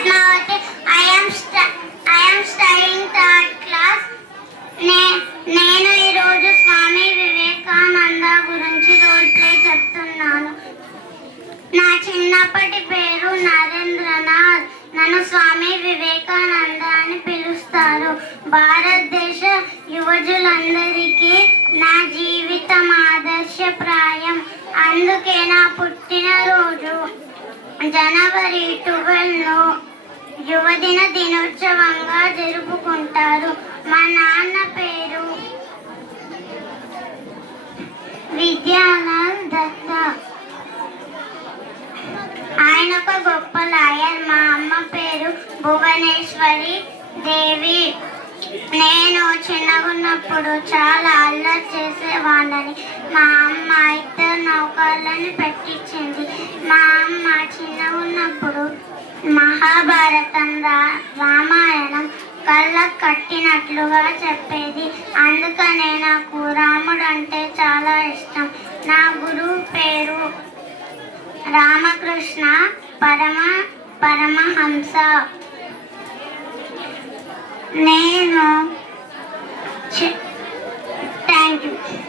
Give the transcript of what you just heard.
Padmavati. I am studying third class. నేను ఈరోజు స్వామి వివేకానంద గురించి రోల్ ప్లే చెప్తున్నాను. నా చిన్నప్పటి పేరు నరేంద్రనాథ్. నన్ను స్వామి వివేకానంద అని పిలుస్తారు. భారతదేశ యువజులందరికీ నా జీవితం ఆదర్శప్రాయం. అందుకే నా పుట్టినరోజు జనవరి 12 యువదిన దినోత్సవంగా జరుపుకుంటారు. మా నాన్న పేరు విద్యానంద్ దత్త. ఆయన ఒక గొప్ప లాయర్. మా అమ్మ పేరు భువనేశ్వరి దేవి. నేను చిన్నగున్నప్పుడు చాలా అల్లరి చేసేవాళ్ళని. మా అమ్మ 2 నౌకర్లను పెట్టించింది. మా అమ్మ చిన్నగున్నప్పుడు మహాభారతం రామాయణం కళ్ళకు కట్టినట్లుగా చెప్పేది. అందుకనే నాకు రాముడు అంటే చాలా ఇష్టం. నా గురువు పేరు రామకృష్ణ పరమహంస. నేను